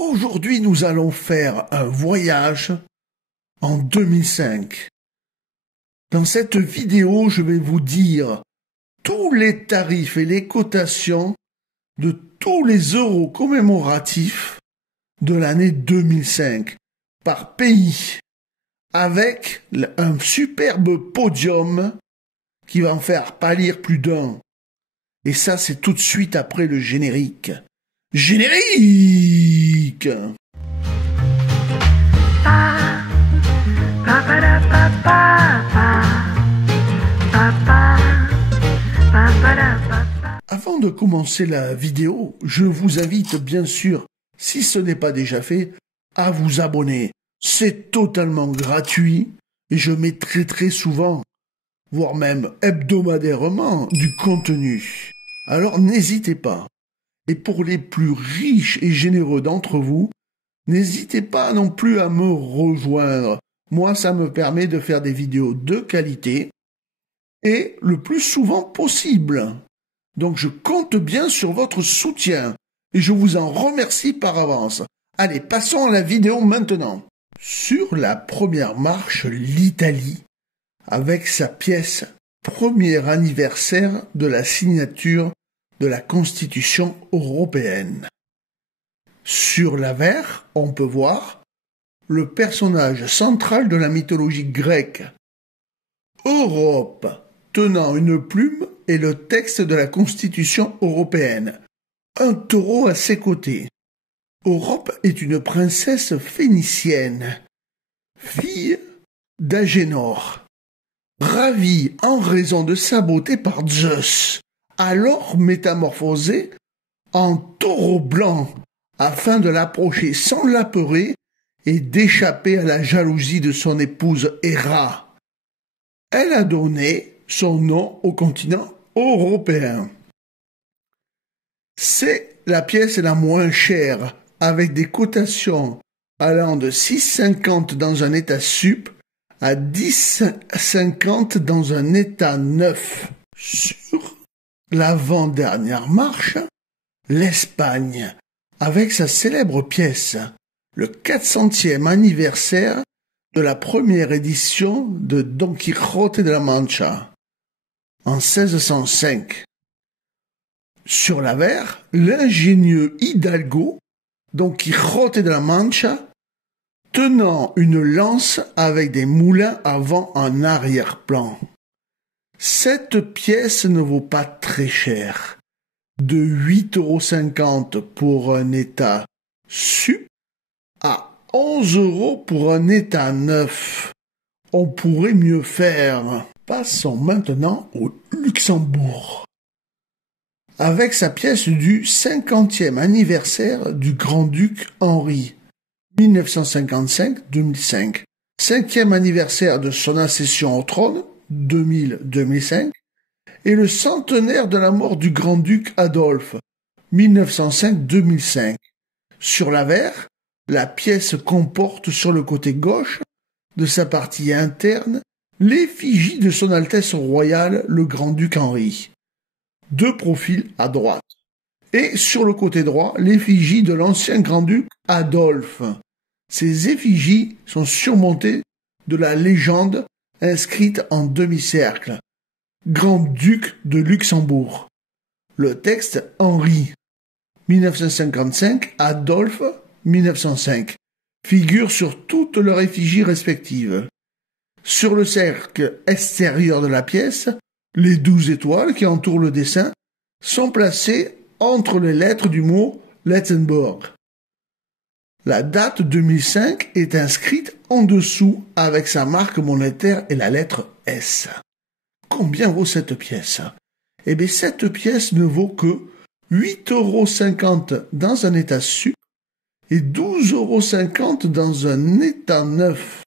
Aujourd'hui, nous allons faire un voyage en 2005. Dans cette vidéo, je vais vous dire tous les tarifs et les cotations de tous les euros commémoratifs de l'année 2005 par pays, avec un superbe podium qui va en faire pâlir plus d'un. Et ça, c'est tout de suite après le générique. Générique! Avant de commencer la vidéo, je vous invite bien sûr, si ce n'est pas déjà fait, à vous abonner. C'est totalement gratuit et je mets très souvent, voire même hebdomadairement, du contenu. Alors n'hésitez pas. Et pour les plus riches et généreux d'entre vous, n'hésitez pas non plus à me rejoindre. Moi, ça me permet de faire des vidéos de qualité et le plus souvent possible. Donc je compte bien sur votre soutien et je vous en remercie par avance. Allez, passons à la vidéo maintenant. Sur la première marche, l'Italie, avec sa pièce premier anniversaire de la signature de la Constitution européenne. Sur l'avers, on peut voir le personnage central de la mythologie grecque. Europe, tenant une plume et le texte de la Constitution européenne. Un taureau à ses côtés. Europe est une princesse phénicienne, fille d'Agénor, ravie en raison de sa beauté par Zeus, alors métamorphosée en taureau blanc afin de l'approcher sans l'apeurer et d'échapper à la jalousie de son épouse Héra. Elle a donné son nom au continent européen. C'est la pièce la moins chère, avec des cotations allant de 6,50 dans un état sup à 10,50 dans un état neuf. Sur l'avant-dernière marche, l'Espagne, avec sa célèbre pièce, le 400e anniversaire de la première édition de Don Quijote de la Mancha, en 1605. Sur l'avers, l'ingénieux Hidalgo, Don Quijote de la Mancha, tenant une lance avec des moulins à vent en arrière-plan. Cette pièce ne vaut pas très cher, de 8,50 € pour un état sup à 11 € pour un état neuf. On pourrait mieux faire. Passons maintenant au Luxembourg. Avec sa pièce du 50e anniversaire du grand-duc Henri, 1955-2005, 5e anniversaire de son accession au trône, 2000-2005, et le centenaire de la mort du grand-duc Adolphe, 1905-2005. Sur l'avers, la pièce comporte sur le côté gauche de sa partie interne l'effigie de son Altesse royale le grand-duc Henri, deux profils à droite, et sur le côté droit l'effigie de l'ancien grand-duc Adolphe. Ces effigies sont surmontées de la légende inscrite en demi-cercle, grand-duc de Luxembourg. Le texte Henri, 1955, Adolphe, 1905, figure sur toutes leurs effigies respectives. Sur le cercle extérieur de la pièce, les 12 étoiles qui entourent le dessin sont placées entre les lettres du mot Letzenborg. La date 2005 est inscrite en dessous avec sa marque monétaire et la lettre S. Combien vaut cette pièce? Eh bien, cette pièce ne vaut que 8,50 € dans un état sup et 12,50 € dans un état neuf.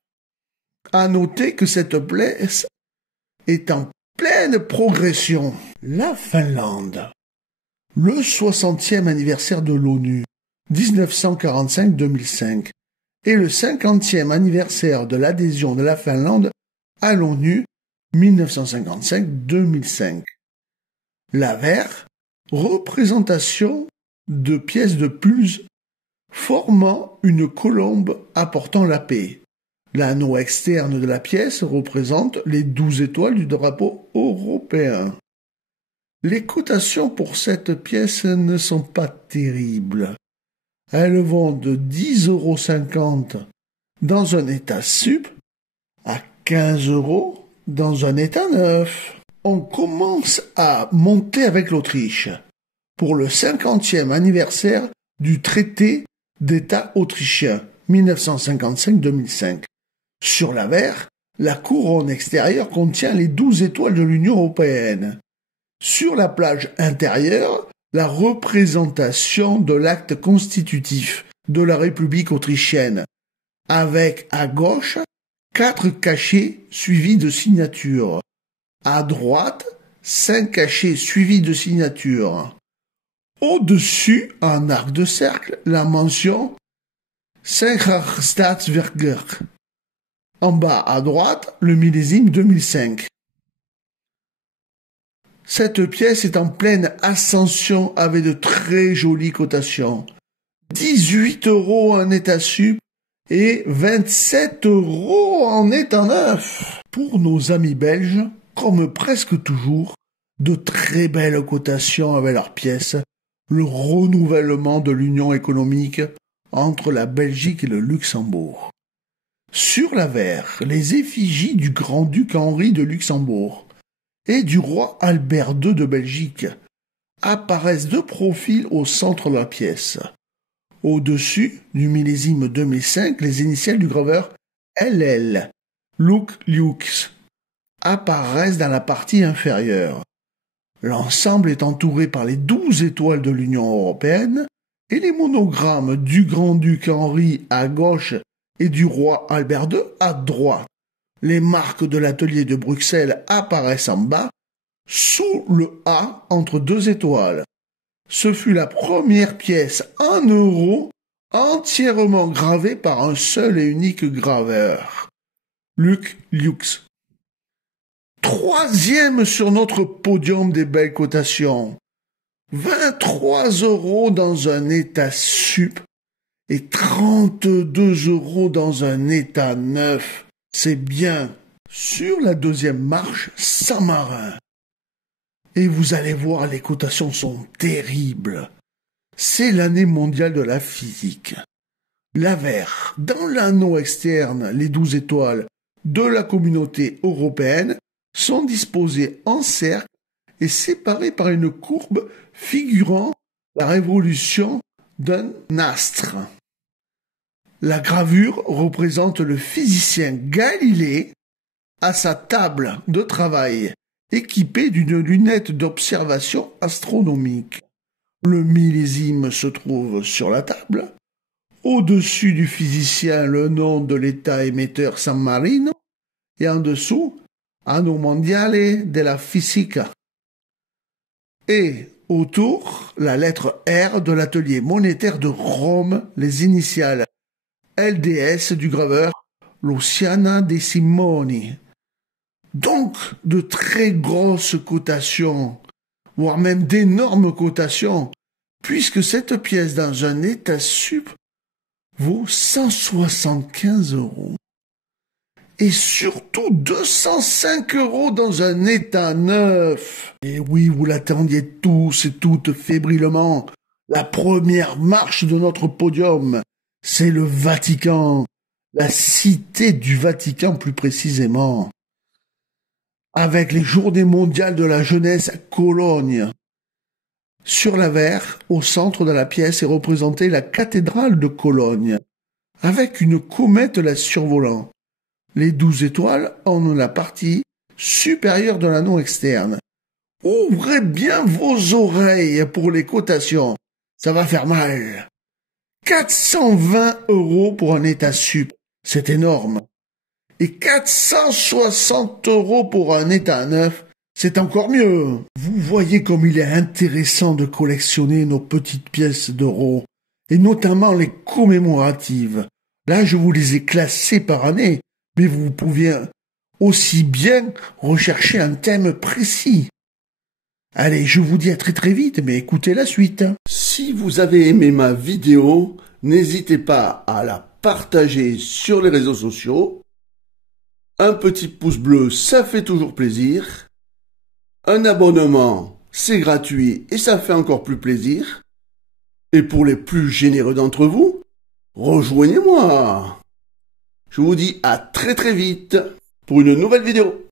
À noter que cette pièce est en pleine progression. La Finlande. Le 60e anniversaire de l'ONU, 1945-2005, et le 50e anniversaire de l'adhésion de la Finlande à l'ONU, 1955-2005. L'avers, représentation de pièces de plus formant une colombe apportant la paix. L'anneau externe de la pièce représente les 12 étoiles du drapeau européen. Les cotations pour cette pièce ne sont pas terribles. Elles vont de 10,50 € dans un état sup à 15 € dans un état neuf. On commence à monter avec l'Autriche pour le 50e anniversaire du traité d'État autrichien 1955-2005. Sur l'avers, la couronne extérieure contient les 12 étoiles de l'Union européenne. Sur la plage intérieure, la représentation de l'acte constitutif de la République autrichienne, avec à gauche 4 cachets suivis de signatures. À droite, 5 cachets suivis de signatures. Au-dessus, en arc de cercle, la mention Staatswerker. En bas à droite, le millésime 2005. Cette pièce est en pleine ascension avec de très jolies cotations. 18 € en état sup et 27 € en état neuf. Pour nos amis belges, comme presque toujours, de très belles cotations avec leurs pièces, le renouvellement de l'union économique entre la Belgique et le Luxembourg. Sur l'avers, les effigies du grand-duc Henri de Luxembourg et du roi Albert II de Belgique apparaissent de profil au centre de la pièce. Au-dessus du millésime 2005, les initiales du graveur LL, Lux, apparaissent dans la partie inférieure. L'ensemble est entouré par les 12 étoiles de l'Union européenne et les monogrammes du grand-duc Henri à gauche et du roi Albert II à droite. Les marques de l'atelier de Bruxelles apparaissent en bas, sous le A entre 2 étoiles. Ce fut la première pièce en euros entièrement gravée par un seul et unique graveur, Lux. Troisième sur notre podium des belles cotations. 23 € dans un état sup et 32 € dans un état neuf. C'est bien. Sur la deuxième marche, Saint-Marin. Et vous allez voir, les cotations sont terribles. C'est l'année mondiale de la physique. L'avers, dans l'anneau externe, les 12 étoiles de la communauté européenne sont disposées en cercle et séparées par une courbe figurant la révolution d'un astre. La gravure représente le physicien Galilée à sa table de travail, équipé d'une lunette d'observation astronomique. Le millésime se trouve sur la table. Au-dessus du physicien, le nom de l'État émetteur San Marino, et en dessous, Anno Mondiale della Fisica. Et autour, la lettre R de l'atelier monétaire de Rome, les initiales LDS du graveur Luciana De Simoni. Donc, de très grosses cotations, voire même d'énormes cotations, puisque cette pièce dans un état sup vaut 175 €. Et surtout 205 € dans un état neuf. Et oui, vous l'attendiez tous et toutes fébrilement. La première marche de notre podium, c'est le Vatican, la cité du Vatican plus précisément. Avec les journées mondiales de la jeunesse à Cologne. Sur l'avers, au centre de la pièce, est représentée la cathédrale de Cologne, avec une comète la survolant. Les 12 étoiles en la partie supérieure de l'anneau externe. Ouvrez bien vos oreilles pour les cotations, ça va faire mal. 420 € pour un état sup, c'est énorme. Et 460 € pour un état neuf, c'est encore mieux. Vous voyez comme il est intéressant de collectionner nos petites pièces d'euros, et notamment les commémoratives. Là, je vous les ai classées par année, mais vous pouviez aussi bien rechercher un thème précis. Allez, je vous dis à très très vite, mais écoutez la suite. Si vous avez aimé ma vidéo, N'hésitez pas à la partager sur les réseaux sociaux. Un petit pouce bleu, ça fait toujours plaisir. Un abonnement, c'est gratuit et ça fait encore plus plaisir. Et pour les plus généreux d'entre vous, rejoignez-moi. Je vous dis à très très vite pour une nouvelle vidéo.